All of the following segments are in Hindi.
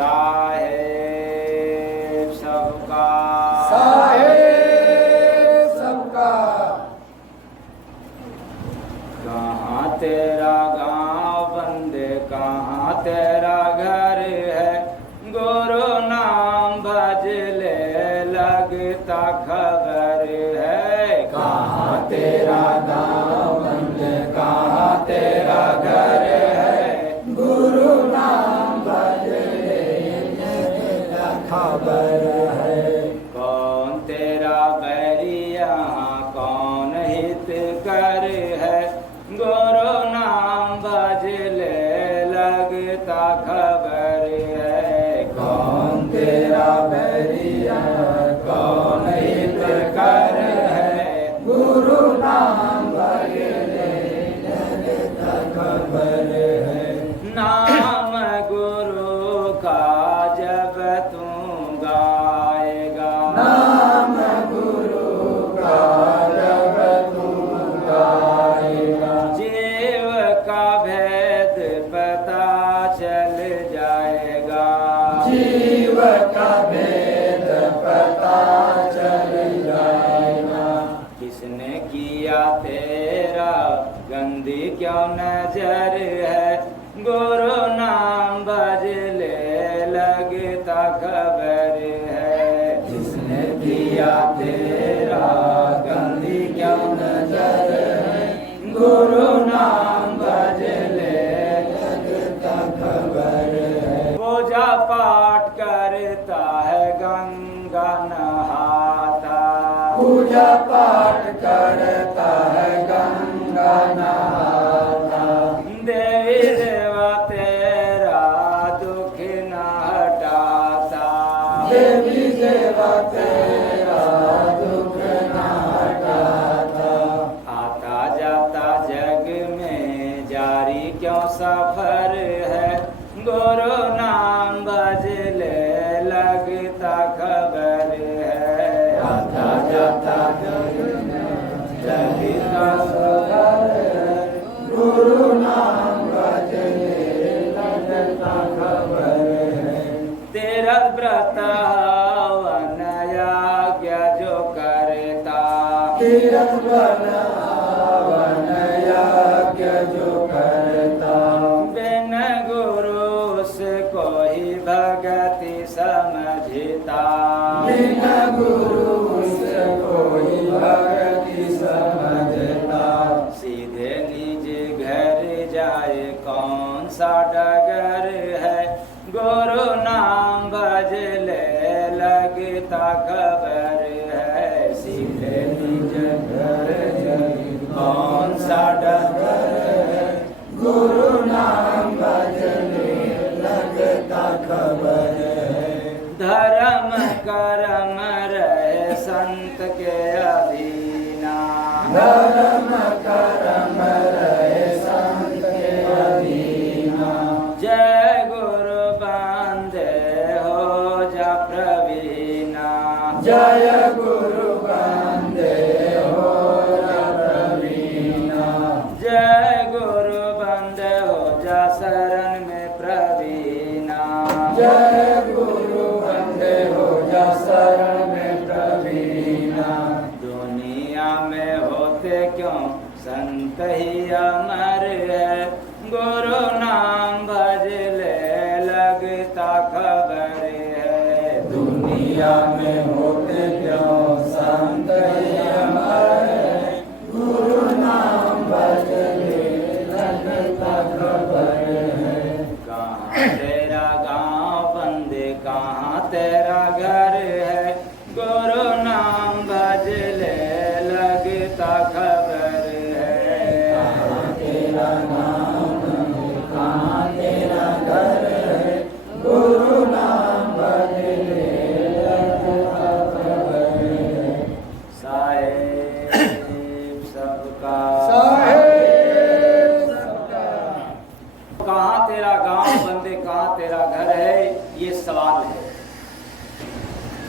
साहेब सबका साहेब सबका। कहाँ तेरा गांव बंदे कहाँ तेरा घर है, गुरु नाम भज ले लगता खबर है। कहाँ तेरा गाँव बंदे कहाँ तेरा घर है, गुरु नाम भज ले लगता खबर है। कौन तेरा बैरी यहाँ कौन हित कर है, गुरु नाम भज ले लगता खबर है। कौन तेरा बैरिया कौन हित कर है, गुरु नाम भज ले लगता खबर है। नाम गुरु का जब तू गाएगा, नाम गुरु का जब तू गाएगा, जीव का भेद पता चल जाएगा। जीव का भेद पता चल जाएगा। किसने किया तेरा गंदी क्यों नजर है, गुरु नाम भज ले लगता खबर है। जिसने किया तेरा गंदी क्यों नजर है, गुरु नाम भज ले लगता खबर है। पूजा पाठ करता है गंगा नहाता, पूजा पाठ करता है गंगा नहाता, देवी देवा तेरा दुख न हटाता। देवी देवा तेरा दुख न हटाता। आता जाता जग में जारी क्यों सफर है, गुरु नाम भज ले लगता खबर है। आता जाता जग में जारी का सफर है, गुरु नाम भज ले लगता खबर है। तेरा व्रत हवन यज्ञ जो करता, तीरथ बनावन यज्ञ जो करता, बिन गुरु से कोई भगति समझता। बिना गुरु से कोई भक्ति समझता, सीधे निज घर जाए कौन सा डगर है, गुरु नाम भज ले लगता खबर है। सीधे निज घर जाए कौन सा डगर है, गुरु नाम भज ले लगता खबर है। धर्म कर्म रहे संत के अधीना, धर्म कर्म रहे संत के अधीना, जय गुरु बंदे हो जा प्रवीणा। जय गुरु बंदे हो जा प्रवीणा, जय गुरु बंदे हो जा शरण में प्रवीणा। जय गुरु बंदे हो जा शरण में प्रवीणा। दुनिया में होते क्यों संत ही अमर है, गुरु नाम भज ले लगता खबर है। दुनिया में होते क्यों संत अमर है, गुरु नाम भज ले लगता खबर है। कहाँ तेरा गांव बंदे कहाँ तेरा घर है, गुरु नाम भज ले लगता खबर है। कहाँ तेरा नाम है, कहाँ तेरा घर है, गुरु नाम भज ले लगता खबर है। साहेब सबका साहेब सबका। कहाँ तेरा गांव बंदे कहाँ तेरा घर है, ये सवाल है।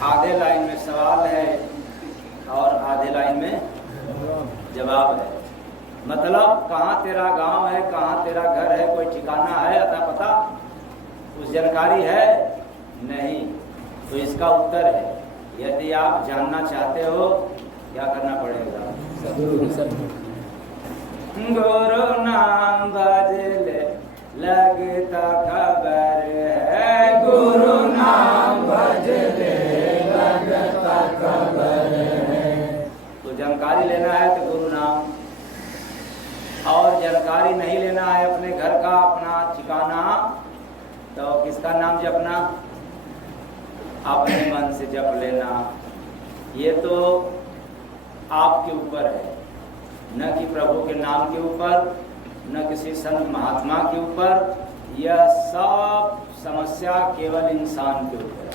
आधे लाइन में सवाल है और आधे लाइन में जवाब है। मतलब कहाँ तेरा गांव है, कहाँ तेरा घर है, कोई ठिकाना है, अता पता, कुछ जानकारी है। नहीं। तो इसका उत्तर है, यदि आप जानना चाहते हो क्या करना पड़ेगा? गुरु नाम भजले लगता खबर है, गुरु नाम भजले लगता खबर है। तो जानकारी लेना है तो गुरु नाम, और जानकारी नहीं लेना है अपने घर का अपना ठिकाना तो किसका नाम जपना? अपने मन से जप लेना। ये तो आपके ऊपर है, न कि प्रभु के नाम के ऊपर, न किसी संत महात्मा के ऊपर। यह सब समस्या केवल इंसान के ऊपर है,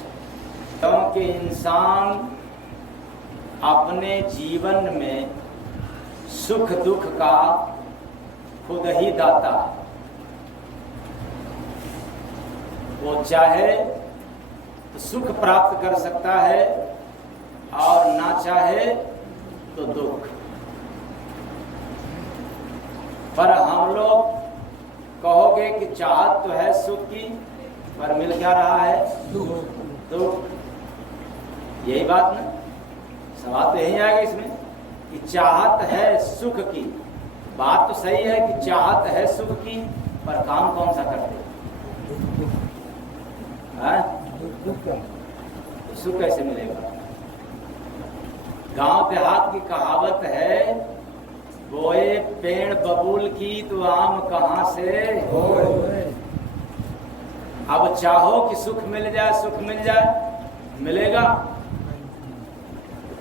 क्योंकि इंसान अपने जीवन में सुख दुख का खुद ही दाता है। वो चाहे तो सुख प्राप्त कर सकता है और ना चाहे तो दुख। पर हम लोग कहोगे कि चाहत तो है सुख की, पर मिल क्या रहा है? दुख। यही बात ना, सवाल तो यही आएगा इसमें कि चाहत है सुख की। बात तो सही है कि चाहत है सुख की, पर काम कौन सा करते? तो सुख कैसे मिलेगा? गांव देहात की कहावत है, बोए पेड़ बबूल की तो आम कहां से होए। अब चाहो कि सुख मिल जाए, सुख मिल जाए, मिलेगा?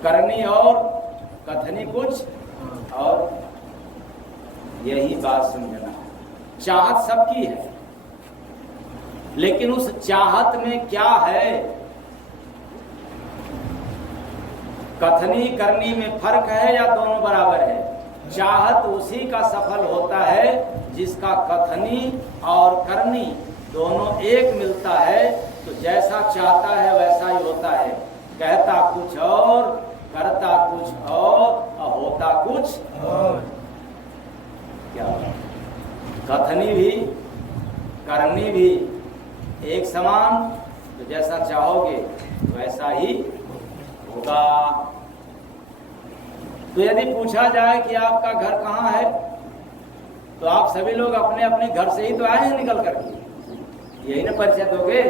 करनी और कथनी कुछ और। यही बात समझना, चाहत सबकी है, लेकिन उस चाहत में क्या है? कथनी करनी में फर्क है या दोनों बराबर है? चाहत उसी का सफल होता है जिसका कथनी और करनी दोनों एक मिलता है। तो जैसा चाहता है वैसा ही होता है, कहता कुछ और, करता कुछ और होता कुछ और। क्या कथनी भी करनी भी एक समान, तो जैसा चाहोगे वैसा ही होगा। तो यदि पूछा जाए कि आपका घर कहाँ है, तो आप सभी लोग अपने अपने घर से ही तो आए हैं निकल करके। यही ना परिचय दोगे,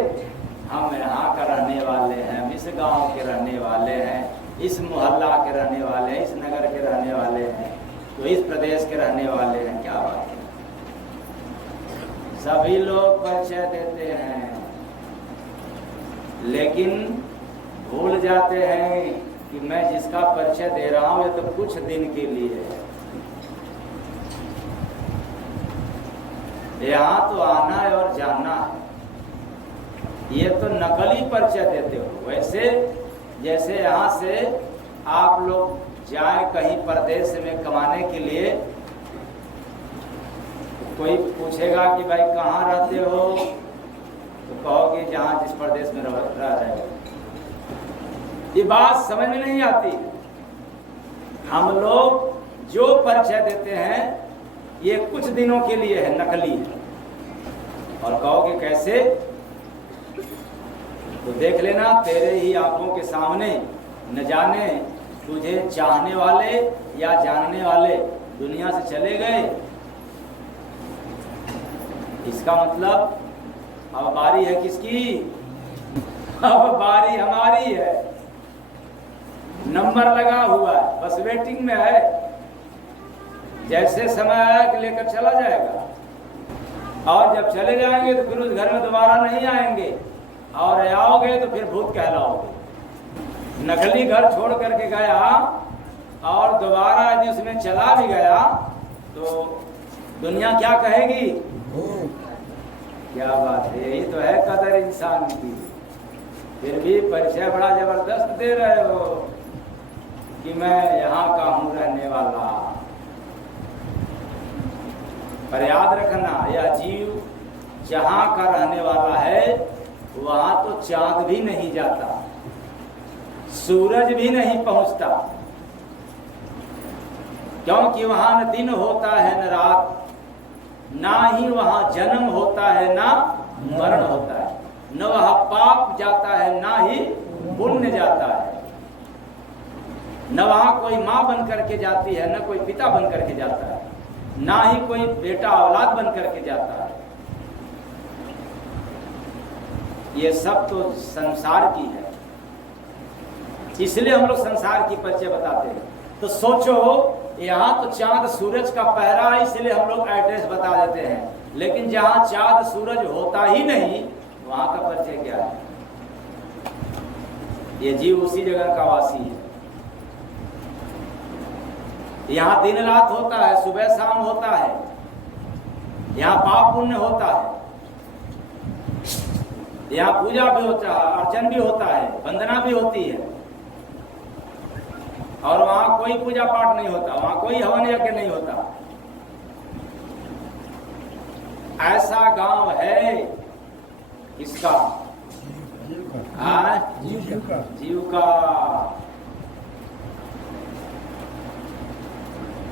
हम यहाँ का रहने वाले हैं, हम इस गांव के रहने वाले हैं, इस मोहल्ला के रहने वाले हैं, इस नगर के रहने वाले हैं, तो इस प्रदेश के रहने वाले हैं। क्या बात है, सभी लोग परिचय देते हैं, लेकिन भूल जाते हैं कि मैं जिसका परिचय दे रहा हूं ये तो कुछ दिन के लिए है, यहाँ तो आना है और जानना है। ये तो नकली परिचय देते हो। वैसे जैसे यहाँ से आप लोग जाए कहीं प्रदेश में कमाने के लिए, कोई पूछेगा कि भाई कहाँ रहते हो, तो कहोगे जहाँ जिस प्रदेश में रह रहे हो। ये बात समझ में नहीं आती। हम लोग जो परिचय देते हैं ये कुछ दिनों के लिए है, नकली है। और कहोगे कैसे, तो देख लेना तेरे ही आंखों के सामने, न जाने तुझे चाहने वाले या जानने वाले दुनिया से चले गए। इसका मतलब अब बारी है किसकी? अब बारी हमारी है। नंबर लगा हुआ है, बस वेटिंग में है। जैसे समय आया कि लेकर चला जाएगा, और जब चले जाएंगे तो फिर उस घर में दोबारा नहीं आएंगे, और आओगे तो फिर भूत कहलाओगे। नकली घर छोड़ करके गया और दोबारा यदि उसमें चला भी गया तो दुनिया क्या कहेगी? क्या बात है, यही तो है कदर इंसान की। फिर भी परिचय बड़ा जबरदस्त दे रहे हो कि मैं यहाँ का हूँ रहने वाला। पर याद रखना, यह जीव जहाँ का रहने वाला है वहाँ तो चांद भी नहीं जाता, सूरज भी नहीं पहुँचता, क्योंकि वहाँ न दिन होता है न रात, ना ही वहाँ जन्म होता है ना मरण होता है। न वह पाप जाता है ना ही पुण्य जाता है, न वहां कोई माँ बन करके जाती है, न कोई पिता बन करके जाता है, ना ही कोई बेटा औलाद बन करके जाता है। ये सब तो संसार की है, इसलिए हम लोग संसार की परिचय बताते हैं। तो सोचो, यहाँ तो चांद सूरज का पहरा है, इसलिए हम लोग एड्रेस बता देते हैं, लेकिन जहाँ चांद सूरज होता ही नहीं वहां का परिचय क्या है? ये जीव उसी जगह का वासी है। यहाँ दिन रात होता है, सुबह शाम होता है, यहाँ पाप पुण्य होता है, यहाँ पूजा भी होता है, अर्चन भी होता है, वंदना भी होती है, और वहां कोई पूजा पाठ नहीं होता, वहां कोई हवन यज्ञ नहीं होता। ऐसा गांव है किसका? जीव का।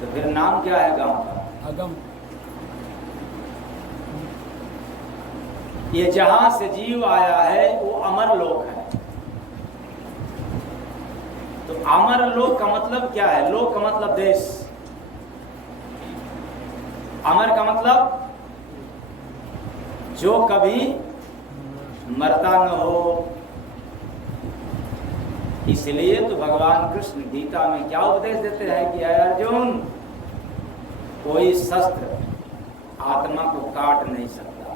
तो फिर नाम क्या है गांव का? अगम। ये जहां से जीव आया है वो अमर लोक है। तो अमर लोक का मतलब क्या है? लोक का मतलब देश, अमर का मतलब जो कभी मरता न हो। इसलिए तो भगवान कृष्ण गीता में क्या उपदेश देते हैं कि अर्जुन, कोई शस्त्र आत्मा को काट नहीं सकता,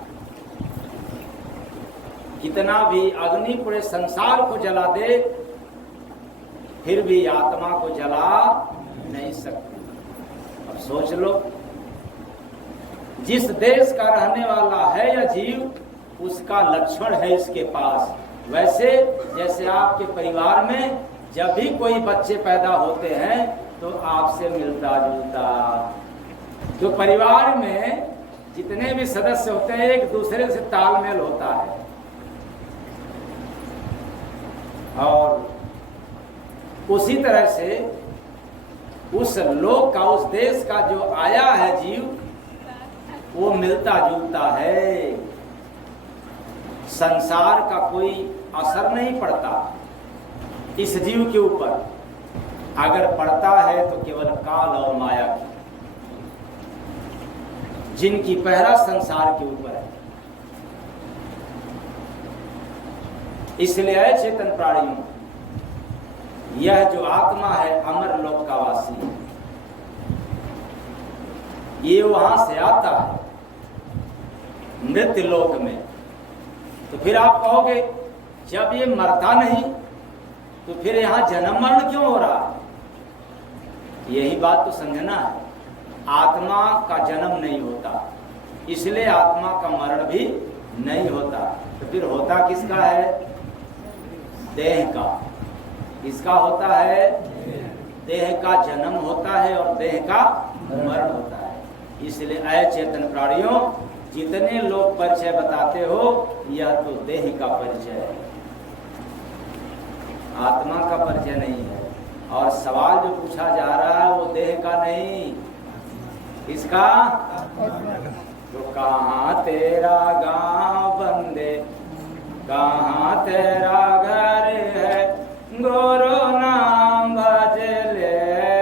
कितना भी अग्नि पूरे संसार को जला दे फिर भी आत्मा को जला नहीं सकती। अब सोच लो, जिस देश का रहने वाला है या जीव, उसका लक्षण है इसके पास। वैसे जैसे आपके परिवार में जब भी कोई बच्चे पैदा होते हैं तो आपसे मिलता जुलता, जो परिवार में जितने भी सदस्य होते हैं एक दूसरे से तालमेल होता है। और उसी तरह से उस लोक का, उस देश का जो आया है जीव, वो मिलता जुलता है। संसार का कोई असर नहीं पड़ता इस जीव के ऊपर, अगर पड़ता है तो केवल काल और माया की, जिनकी पहरा संसार के ऊपर है। इसलिए है चेतन प्राणियों, यह जो आत्मा है अमर लोक का वासी है। ये वहां से आता है मृत्यु लोक में। तो फिर आप कहोगे जब ये मरता नहीं तो फिर यहाँ जन्म मरण क्यों हो रहा है? यही बात तो समझना है। आत्मा का जन्म नहीं होता, इसलिए आत्मा का मरण भी नहीं होता। तो फिर होता किसका है? देह का। किसका होता है? देह का जन्म होता है और देह का मरण होता है। इसलिए अचेतन प्राणियों, जितने लोग परिचय बताते हो, यह तो देह का परिचय है, आत्मा का परिचय नहीं है। और सवाल जो पूछा जा रहा है वो देह का नहीं, इसका तो कहाँ तेरा गांव बंदे, कहाँ तेरा घर है, गुरु नाम भज ले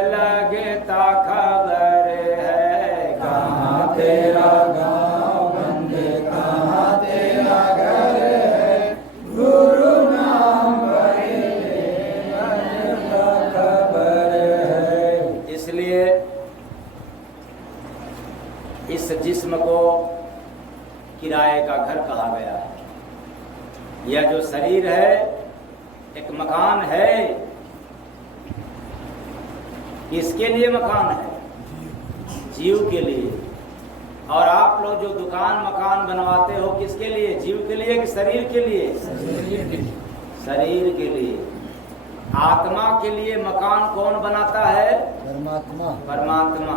लगता खबर है। कहाँ तेरा गांव बंदे, कहाँ तेरा घर है, गुरु नाम भज ले लगता खबर है। इसलिए इस जिस्म को किराए का घर कहा गया है। यह जो शरीर है एक मकान है। किसके लिए मकान है? जीव के लिए। और आप लोग जो दुकान मकान बनवाते हो किसके लिए? जीव के लिए कि शरीर के लिए? शरीर के लिए। आत्मा के लिए मकान कौन बनाता है? परमात्मा। परमात्मा।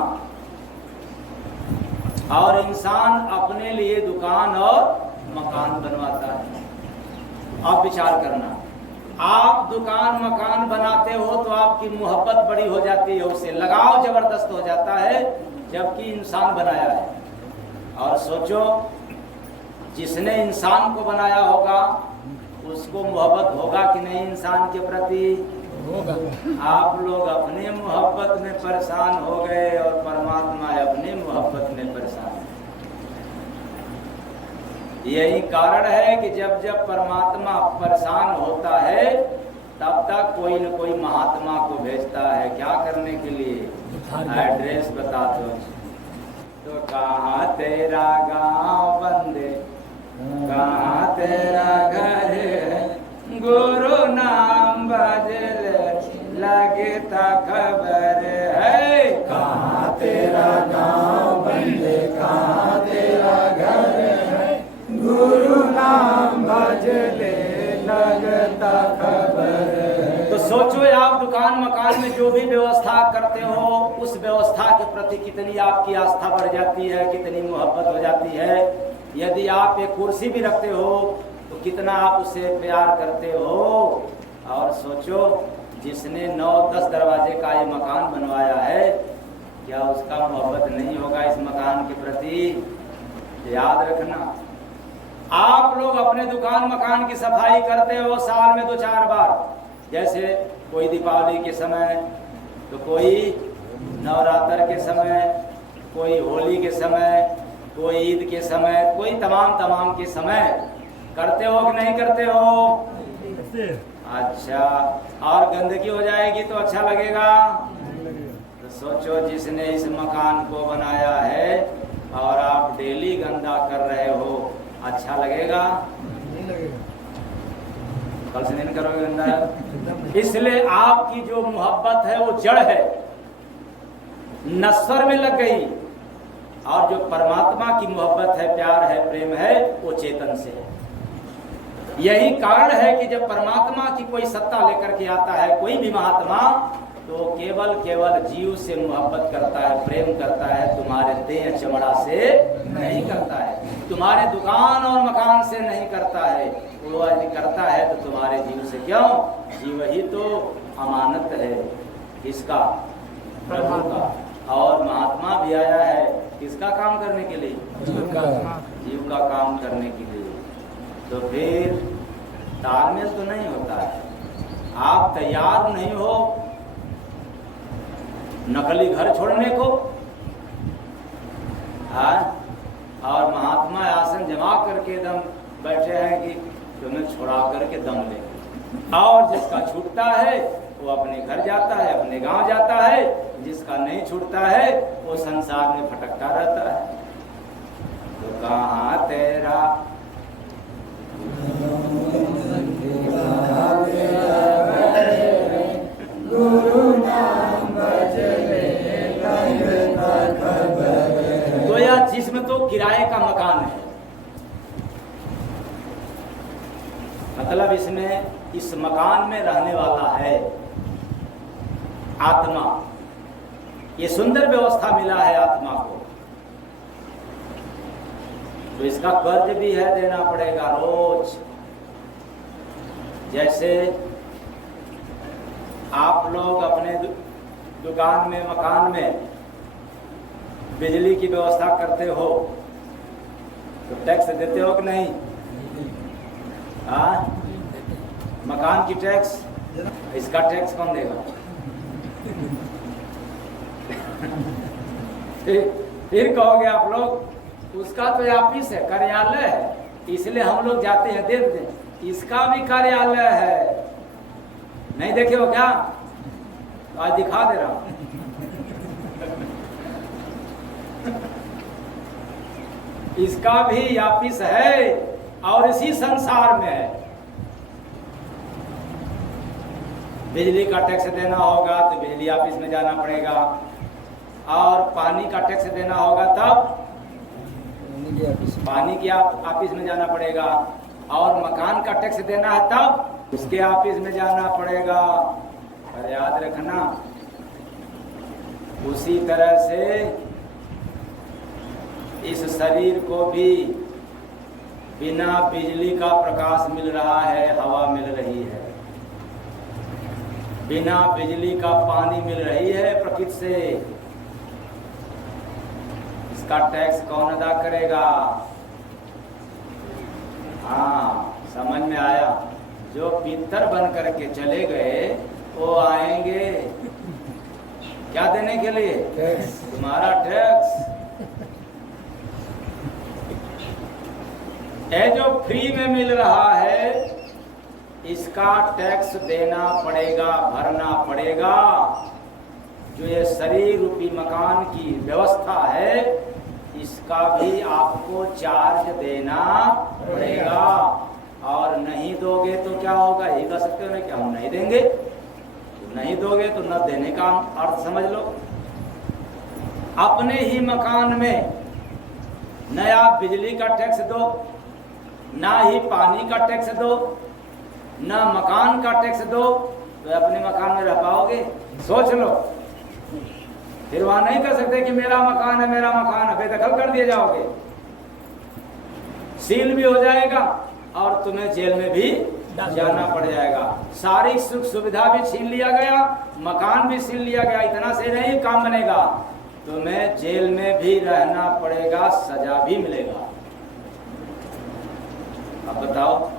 और इंसान अपने लिए दुकान और मकान बनवाता है। अब विचार करना, आप दुकान मकान बनाते हो तो आपकी मोहब्बत बड़ी हो जाती है, उससे लगाव जबरदस्त हो जाता है, जबकि इंसान बनाया है। और सोचो, जिसने इंसान को बनाया होगा उसको मोहब्बत होगा कि नहीं इंसान के प्रति? होगा। आप लोग अपने मोहब्बत में परेशान हो गए और परमात्मा अपने मोहब्बत में परेशान है। यही कारण है कि जब जब परमात्मा परेशान होता है तब तक कोई न कोई महात्मा को भेजता है। क्या करने के लिए? एड्रेस बता दो। तो कहाँ तेरा गांव बंदे, कहाँ तेरा घर है, गुरु नाम बजले लगता खबर है। कहाँ तेरा गाँव बंदे, कहाँ तेरा घर है, गुरु नाम भजले लगता खबर है। तो सोचो आप दुकान मकान में जो भी व्यवस्था करते हो उस व्यवस्था के प्रति कितनी आपकी आस्था बढ़ जाती है, कितनी मोहब्बत हो जाती है। यदि आप एक कुर्सी भी रखते हो तो कितना आप उससे प्यार करते हो। और सोचो जिसने 9-10 दरवाजे का ये मकान बनवाया है, क्या उसका मोहब्बत नहीं होगा इस मकान के प्रति? याद रखना, आप लोग अपने दुकान मकान की सफाई करते हो साल में 2-4 बार। जैसे कोई दीपावली के समय, तो कोई नवरात्र के समय, कोई होली के समय, कोई ईद के समय, कोई तमाम के समय करते हो कि नहीं करते हो? अच्छा, और गंदगी हो जाएगी तो अच्छा लगेगा? तो सोचो जिसने इस मकान को बनाया है और आप डेली गंदा कर रहे हो, अच्छा लगेगा? कल से नहीं करोगे गंदा। इसलिए आपकी जो मोहब्बत है वो जड़ है, नस्वर में लग गई। और जो परमात्मा की मोहब्बत है, प्यार है, प्रेम है, वो चेतन से है। यही कारण है कि जब परमात्मा की कोई सत्ता लेकर के आता है कोई भी महात्मा, तो केवल जीव से मोहब्बत करता है, प्रेम करता है, तुम्हारे देह चमड़ा से नहीं करता है, तुम्हारे दुकान और मकान से नहीं करता है। वो यदि करता है तो तुम्हारे जीव से। क्यों? जीव ही तो अमानत है किसका? प्रभु का। और महात्मा भी आया है किसका काम करने के लिए? जीव का काम करने के लिए। तो फिर तालमेल तो नहीं होता है। आप तैयार नहीं हो नकली घर छोड़ने को, और महात्मा आसन जमा करके दम बैठे हैं कि तुम्हें छोड़ा करके दम ले। और जिसका छूटता है वो अपने घर जाता है, अपने गांव जाता है। जिसका नहीं छूटता है वो संसार में भटकता रहता है। तो कहाँ तेरा गुरु नाम भजले लगता खबर। तो यह जिस्म तो किराए का मकान है, मतलब इसमें इस मकान में रहने वाला है आत्मा। ये सुंदर व्यवस्था मिला है आत्मा को, तो इसका कर्ज भी है, देना पड़ेगा रोज। जैसे आप लोग अपने दुकान में मकान में बिजली की व्यवस्था करते हो तो टैक्स देते हो कि नहीं? मकान की टैक्स, इसका टैक्स कौन देगा? फिर कहोगे आप लोग उसका तो ऑफिस है, कार्यालय है, इसलिए हम लोग जाते हैं दे देते हैं। इसका भी कार्यालय है, नहीं देखे हो क्या? आज दिखा दे रहा हूं। इसका भी ऑफिस है और इसी संसार में है। बिजली का टैक्स देना होगा तो बिजली ऑफिस में जाना पड़ेगा, और पानी का टैक्स देना होगा तब पानी के ऑफिस में जाना पड़ेगा, और मकान का टैक्स देना है तब उसके ऑफिस में जाना पड़ेगा। और याद रखना, उसी तरह से इस शरीर को भी बिना बिजली का प्रकाश मिल रहा है, हवा मिल रही है, बिना बिजली का पानी मिल रही है प्रकृति से। इसका टैक्स कौन अदा करेगा? हाँ, समझ में आया। जो पितर बन करके चले गए वो आएंगे क्या देने के लिए? टैक्स। तुम्हारा टैक्स। ये जो फ्री में मिल रहा है इसका टैक्स देना पड़ेगा, भरना पड़ेगा। जो ये शरीर रूपी मकान की व्यवस्था है इसका भी आपको चार्ज देना पड़ेगा। और नहीं दोगे तो क्या होगा? ये कह सकते हो ना कि हम नहीं देंगे। तो नहीं दोगे तो न देने का अर्थ समझ लो। अपने ही मकान में न आप बिजली का टैक्स दो, ना ही पानी का टैक्स दो, ना मकान का टैक्स दो, तो अपने मकान में रह पाओगे? सोच लो। फिर वहां नहीं कर सकते कि मेरा मकान है, मेरा मकान है, बेदखल कर दिए जाओगे, सील भी हो जाएगा और तुम्हें जेल में भी जाना पड़ जाएगा। सारी सुख सुविधा भी छीन लिया गया, मकान भी छीन लिया गया। इतना से नहीं काम बनेगा, तुम्हें जेल में भी रहना पड़ेगा, सजा भी मिलेगा। अब बताओ,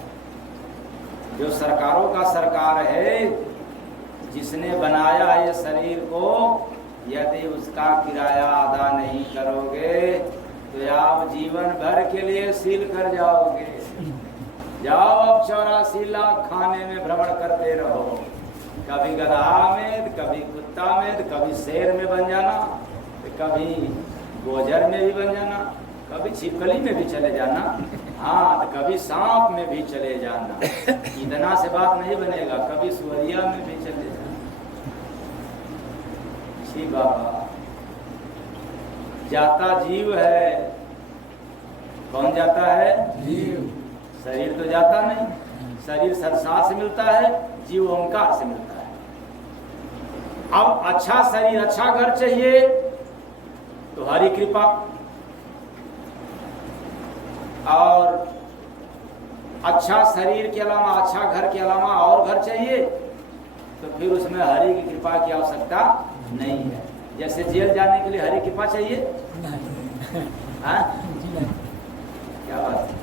जो सरकारों का सरकार है, जिसने बनाया ये शरीर को, यदि उसका किराया अदा नहीं करोगे तो आप जीवन भर के लिए सील कर जाओगे। जाओ अब 84 लाख खाने में भ्रमण करते रहो, कभी गधा में, कभी कुत्ता में, कभी शेर में बन जाना, कभी गोजर में भी बन जाना, कभी छिपकली में भी चले जाना, हाँ, तो कभी सांप में भी चले जाना। इतना से बात नहीं बनेगा, कभी सुअरिया में भी चले जाना। छी बाबा, जाता जीव है। कौन जाता है? जीव। शरीर तो जाता नहीं। शरीर सरसार से मिलता है, जीव ओंकार से मिलता है। अब अच्छा शरीर, अच्छा घर चाहिए तो हरि कृपा, और अच्छा शरीर के अलावा, अच्छा घर के अलावा और घर चाहिए तो फिर उसमें हरि की कृपा की आवश्यकता नहीं है। जैसे जेल जाने के लिए हरि कृपा चाहिए? हाँ? क्या बात है?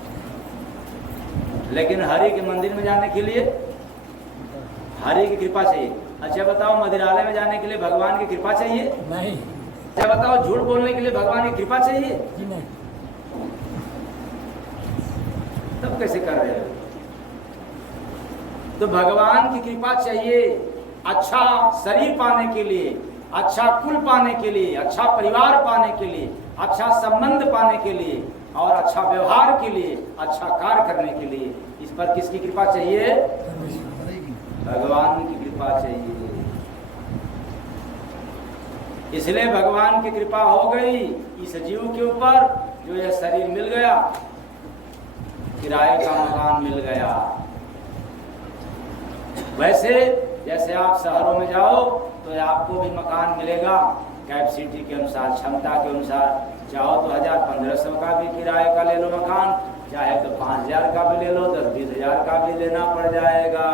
लेकिन हरि के मंदिर में जाने के लिए हरि की कृपा चाहिए। अच्छा बताओ, मंदिरालय में जाने के लिए भगवान की कृपा चाहिए? नहीं। अच्छा बताओ, झूठ बोलने के लिए भगवान की कृपा चाहिए? नहीं। तब कैसे कर रहे हो? तो भगवान की कृपा चाहिए अच्छा शरीर पाने के लिए, अच्छा कुल पाने के लिए, अच्छा परिवार पाने के लिए, अच्छा संबंध पाने के लिए, और अच्छा व्यवहार के लिए, अच्छा कार्य करने के लिए। इस पर किसकी कृपा चाहिए? भगवान की कृपा चाहिए। इसलिए भगवान की कृपा हो गई इस जीव के ऊपर, जो यह शरीर मिल गया, किराए का मकान मिल गया। वैसे जैसे आप शहरों में जाओ तो आपको भी मकान मिलेगा कैपेसिटी के अनुसार, क्षमता के अनुसार। चाहो तो 1000-1500 का भी किराए का ले लो मकान, चाहे तो 5000 का भी ले लो, 10-20 हजार का भी लेना पड़ जाएगा।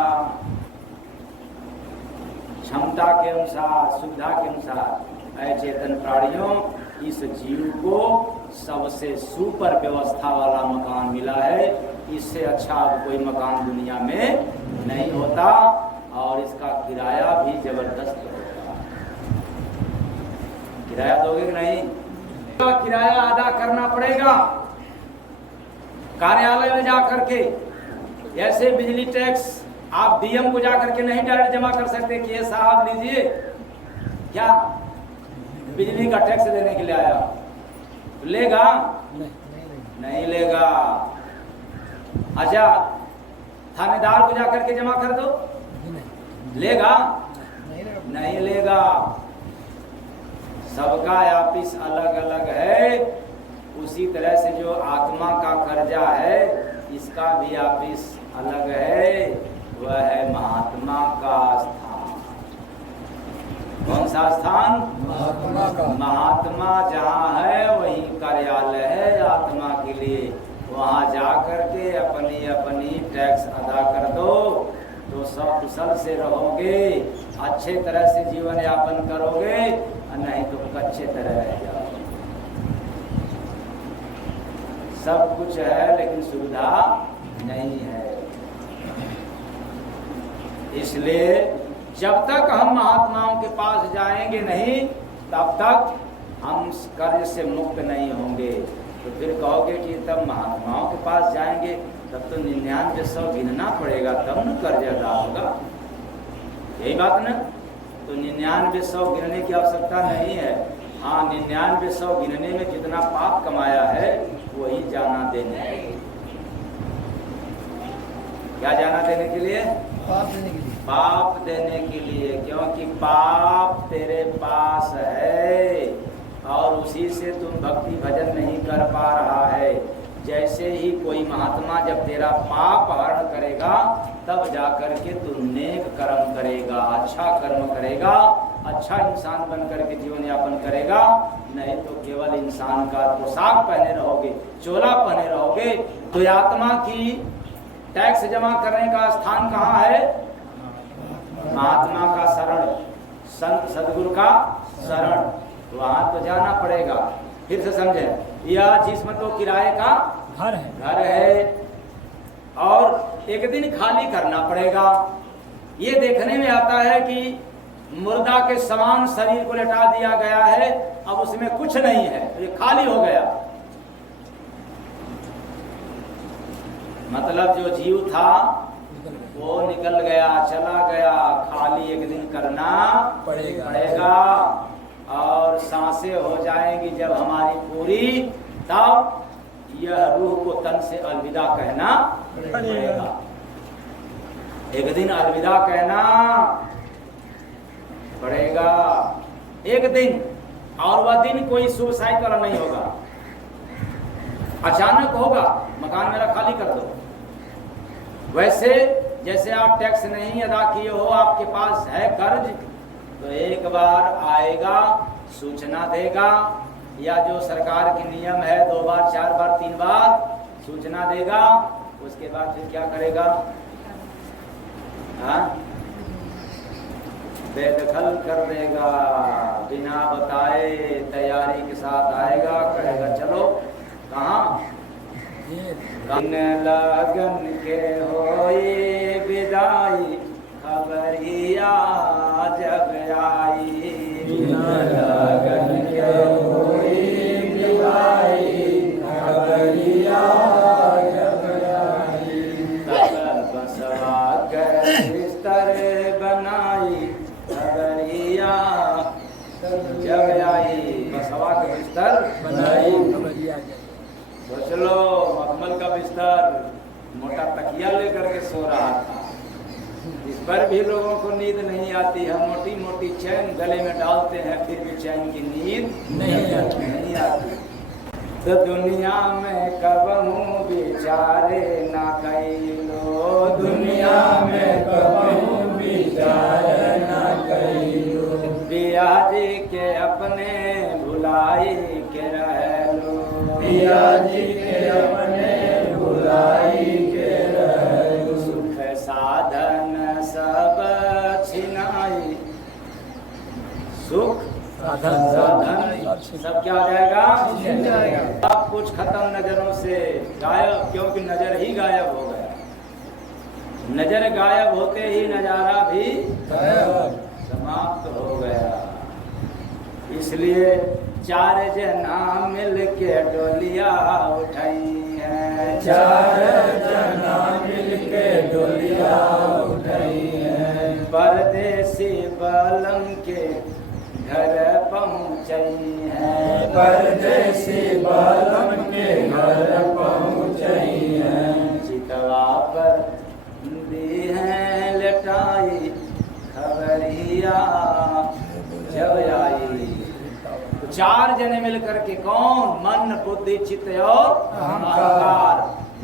क्षमता के अनुसार, सुविधा के अनुसार। ऐ चेतन प्राणियों, इस जीव को सबसे सुपर व्यवस्था वाला मकान मिला है। इससे अच्छा अब कोई मकान दुनिया में नहीं होता, और इसका किराया भी जबरदस्त होगा। किराया दोगे कि नहीं? किराया अदा करना पड़ेगा कार्यालय में जाकर के। जैसे बिजली टैक्स आप डीएम को जाकर के नहीं डायरेक्ट जमा कर सकते कि ये साहब लीजिए, क्या बिजली का टैक्स देने के लिए आया, तो लेगा? नहीं लेगा। अच्छा, थानेदार को जाकर के जमा कर दो, लेगा? नहीं लेगा। सबका ऑफिस अलग अलग है। उसी तरह से जो आत्मा का कर्जा है, इसका भी ऑफिस अलग है। वह है महात्मा का स्थान। कौन सा स्थान? महात्मा का। महात्मा जहाँ है वही कार्यालय है आत्मा के लिए। वहाँ जा करके अपनी अपनी टैक्स अदा कर दो तो सकुशल से रहोगे, अच्छे तरह से जीवन यापन करोगे, और नहीं तो कच्चे तरह रह जाओगे। सब कुछ है लेकिन सुविधा नहीं है। इसलिए जब तक हम महात्माओं के पास जाएंगे नहीं तब तक हम कर्ज से मुक्त नहीं होंगे। तो फिर कहोगे कि तब महात्माओं के पास जाएंगे तब तो 99 गिनना पड़ेगा तब न कर्ज अदा होगा, यही बात न। तो 99 गिनने की आवश्यकता नहीं है। हाँ, 99 गिनने में जितना पाप कमाया है वही जाना देने के लिए। क्या जाना देने के लिए? पाप देने के लिए। पाप देने के लिए, क्योंकि पाप तेरे पास है और उसी से तुम भक्ति भजन नहीं कर पा रहा है। जैसे ही कोई महात्मा जब तेरा पाप हरण करेगा तब जाकर के तू नेक कर्म करेगा, अच्छा कर्म करेगा, अच्छा इंसान बन करके जीवन यापन करेगा। नहीं तो केवल इंसान का पोशाक पहने रहोगे, चोला पहने रहोगे। तो आत्मा की टैक्स जमा करने का स्थान कहाँ है? महात्मा का शरण, संत सदगुरु का शरण, वहां तो जाना पड़ेगा। फिर से समझे, यह चीज मतलब किराए का घर है और एक दिन खाली करना पड़ेगा। ये देखने में आता है कि मुर्दा के समान शरीर को लेटा दिया गया है, अब उसमें कुछ नहीं है, ये खाली हो गया। मतलब जो जीव था वो निकल गया, चला गया, खाली एक दिन करना पड़ेगा। और सांसें हो जाएंगी जब हमारी पूरी, तब यह रूह को तन से अलविदा कहना पड़ेगा। एक दिन अलविदा कहना पड़ेगा, एक दिन। और वह दिन कोई सुसाइड वाला नहीं होगा, अचानक होगा, मकान मेरा खाली कर दो। वैसे जैसे आप टैक्स नहीं अदा किए हो, आपके पास है कर्ज, तो एक बार आएगा, सूचना देगा, या जो सरकार की नियम है 2 बार 4 बार 3 बार सूचना देगा। उसके बाद फिर क्या करेगा? हाँ, बेदखल कर देगा, बिना बताए तैयारी के साथ आएगा, कहेगा चलो कहाँ? बिन लगन के होई विदाई, खबरिया जब आई। बिना लगन के होई विदाई, खबरिया जब आई। तब बसवा के बिस्तर बनाई, खबरिया जब आई। बसवा के बिस्तर बनाई, सोच लो, मखमल का बिस्तर, मोटा तकिया लेकर के सो रहा था। इस पर भी लोगों को नींद नहीं आती है। मोटी मोटी चैन गले में डालते हैं, फिर भी चैन की नींद नहीं आती। तो दुनिया में कबहू बिचारे ना कइलो, दुनिया में कबहू विचार न कइलो। पिया जी के अपने भुलाई के रहलो, पिया जी के अपने भुलाई के रहलो। सुख साधन सब छिनाई, सुख साधन सब क्या हो जाएगा? छिन जाएगा। सब कुछ खत्म नजरों से गायब, क्योंकि नजर ही गायब हो गया। नजर गायब होते ही नजारा भी समाप्त हो गया। इसलिए 4 जना मिल के डोलिया उठाई है, 4 जना मिल के डोलिया उठाई है। परदेसी बलम के घर पहुँचई है, परदेसी बालम के घर पहुँचई है। चितवा पर दी है लटाई, खबरिया जब आई। 4 जने मिल करके, कौन? मन बुद्धि चित्त और अहंकार।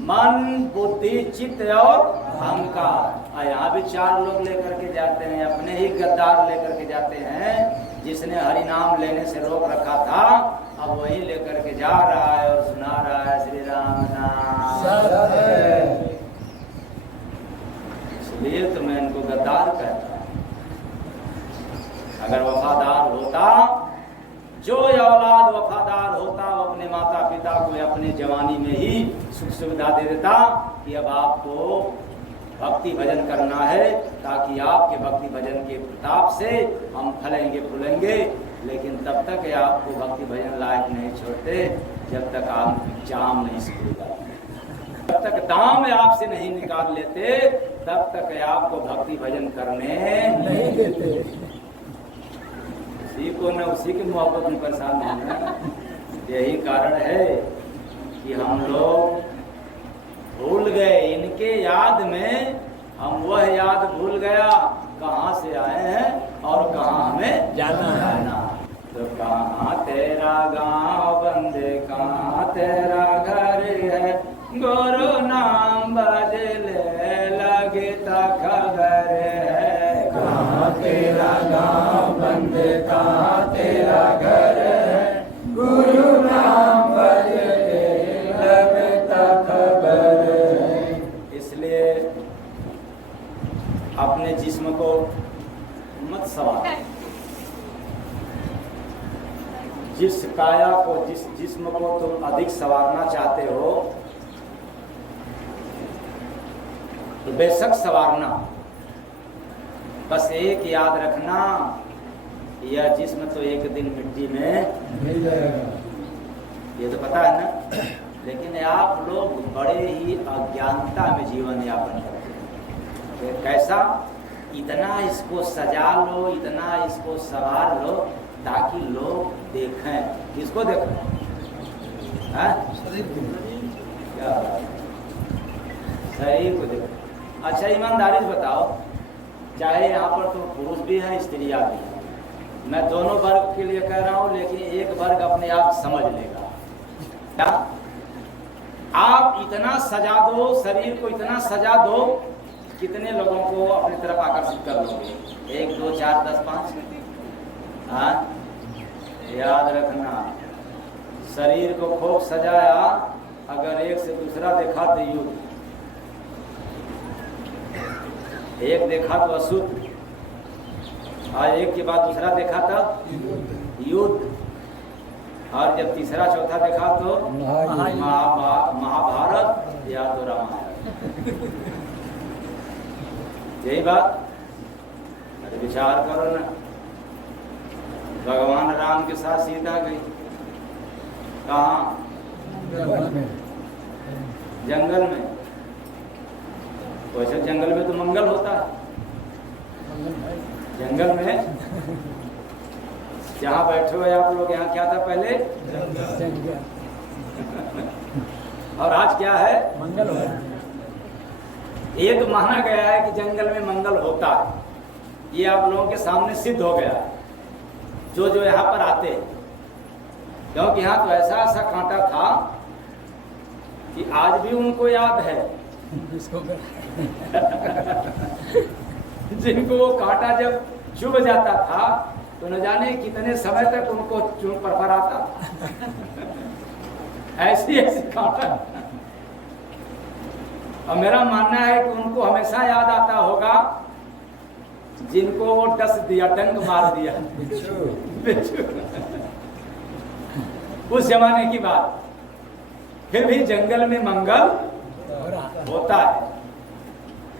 मन बुद्धि चित्त और अहंकार। यहाँ भी 4 लोग लेकर के जाते हैं, अपने ही गद्दार लेकर के जाते हैं। जिसने हरि नाम लेने से रोक रखा था, अब वही लेकर के जा रहा है और सुना रहा है श्री राम नाम। इसलिए तो मैं इनको गद्दार कहता हूँ। अगर वफादार होता, जो औलाद वफादार हो होता वो अपने माता पिता को अपने जवानी में ही सुख सुविधा दे देता कि अब आपको भक्ति भजन करना है, ताकि आपके भक्ति भजन के प्रताप से हम फलेंगे फूलेंगे। लेकिन तब तक आपको भक्ति भजन लायक नहीं छोड़ते जब तक आप जाम नहीं सीखेगा, जब तक दाम आपसे नहीं निकाल लेते तब तक आपको भक्ति भजन करने नहीं देते। उसी को न उसी की मोहब्बत में परेशान होना। यही कारण है कि हम लोग भूल गए, इनके याद में हम वह याद भूल गया कहाँ से आए हैं और कहाँ हमें जाना है। तो कहाँ तेरा गांव बंदे कहाँ तेरा घर है, गुरु नाम बदले लगे तो खबर है। कहाँ तेरा गांव बंदे कहाँ तेरा घर है, गुरु नाम बदले लगे तो खबर है। इसलिए अपने जिस्म को मत सवार, जिस काया को जिस जिस्म को तुम अधिक संवारना चाहते हो तो बेशक संवारना, बस एक याद रखना यह जिस्म तो एक दिन मिट्टी में मिल जाएगा, ये तो पता है ना। लेकिन आप लोग बड़े ही अज्ञानता में जीवन यापन करते हैं। कैसा? इतना इसको सजा लो, इतना इसको संवार लो ताकि लोग देखें। किसको देखें? क्या शरीर को देखें। अच्छा ईमानदारी से बताओ, चाहे यहाँ पर तुम पुरुष भी हैं स्त्रियाँ भी हैं, मैं दोनों वर्ग के लिए कह रहा हूँ, लेकिन एक वर्ग अपने आप समझ लेगा। क्या आप इतना सजा दो, शरीर को इतना सजा दो, कितने लोगों को अपनी तरफ आकर्षित कर लोगे? 1 2 4 10 5। हाँ, याद रखना, शरीर को खूब सजाया, अगर एक से दूसरा देखा तो युद्ध, एक देखा तो अशुद्ध, और एक के बाद दूसरा देखा तो युद्ध, और जब तीसरा चौथा देखा तो महाभारत या तो रामायण। यही बात, अरे विचार करो ना, भगवान राम के साथ सीता गई कहाँ? जंगल में। वैसे जंगल में तो मंगल होता है, जंगल में जहाँ बैठे हुए आप लोग, यहाँ क्या था पहले? और आज क्या है? मंगल हो। ये तो माना गया है कि जंगल में मंगल होता है, ये आप लोगों के सामने सिद्ध हो गया है जो जो यहाँ पर आते हैं। क्योंकि यहाँ तो ऐसा ऐसा कांटा था कि आज भी उनको याद है जिनको वो कांटा जब चुभ जाता था तो न जाने कितने समय तक उनको चुभ परपराता था। ऐसी ऐसी कांटा। और मेरा मानना है कि उनको हमेशा याद आता होगा जिनको वो डस दिया, डंक मार दिया। उस जमाने की बात। फिर भी जंगल में मंगल होता है।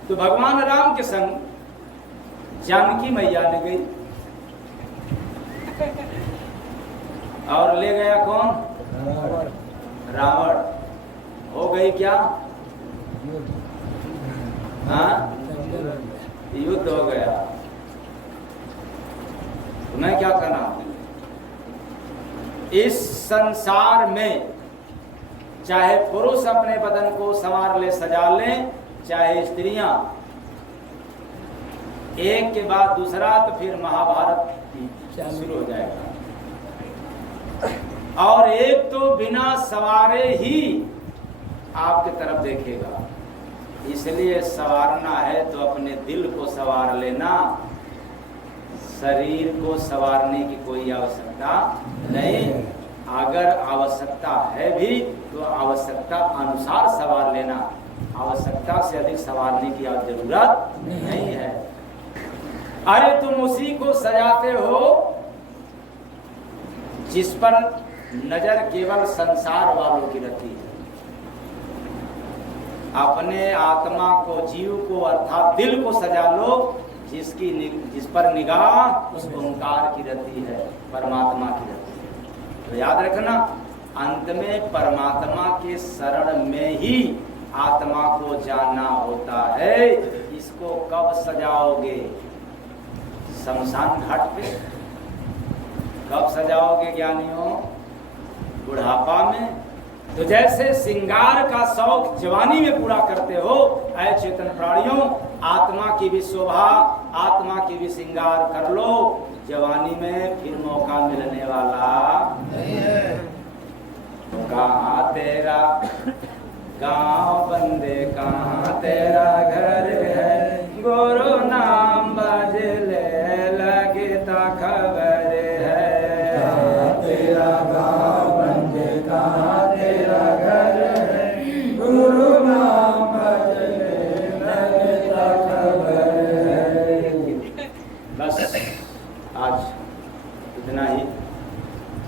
तो भगवान राम के संग जानकी मैया ने गई और ले गया कौन? रावण। हो गई क्या? हाँ, युद्ध हो गया। तो मैं क्या करना? इस संसार में चाहे पुरुष अपने बदन को संवार ले, सजा ले, चाहे स्त्रियां, एक के बाद दूसरा तो फिर महाभारत शुरू हो जाएगा। और एक तो बिना सवारे ही आपके तरफ देखेगा। इसलिए संवारना है तो अपने दिल को संवार लेना, शरीर को संवारने की कोई आवश्यकता नहीं। अगर आवश्यकता है भी तो आवश्यकता अनुसार संवार लेना, आवश्यकता से अधिक संवारने की जरूरत नहीं है। अरे तुम उसी को सजाते हो जिस पर नजर केवल संसार वालों की रहती है। अपने आत्मा को, जीव को अर्थात दिल को सजा लो, जिस पर निगाह उस ओंकार की रहती है, परमात्मा की रहती है। तो याद रखना, अंत में परमात्मा के शरण में ही आत्मा को जानना होता है। इसको कब सजाओगे? शमशान घाट पे। कब सजाओगे ज्ञानियों? बुढ़ापा में। तो जैसे श्रृंगार का शौक जवानी में पूरा करते हो, ऐ चेतन प्राणियों, आत्मा की भी शोभा, आत्मा की भी श्रृंगार कर लो। जवानी में फिर मौका मिलने वाला नहीं है। कहाँ तेरा गांव बंदे, कहाँ तेरा घर है, गुरु नाम बजले लगता खबर है। कहाँ तेरा गांव बंदे, कहाँ तेरा घर है, गुरु नाम बजले लगता खबर है। बस आज इतना ही।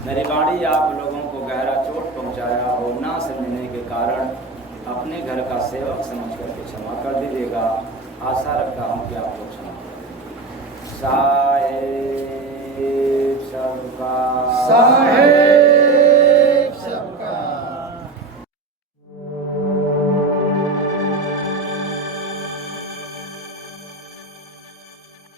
मेरी वाणी आप लोगों को गहरा चोट पहुंचाया हो, ना समझने के कारण अपने घर का सेवक समझ करके क्षमा कर दीजिएगा। आशा रखता हूँ कि आप लोग क्षमा करेंगे। साहेब सबका साहेब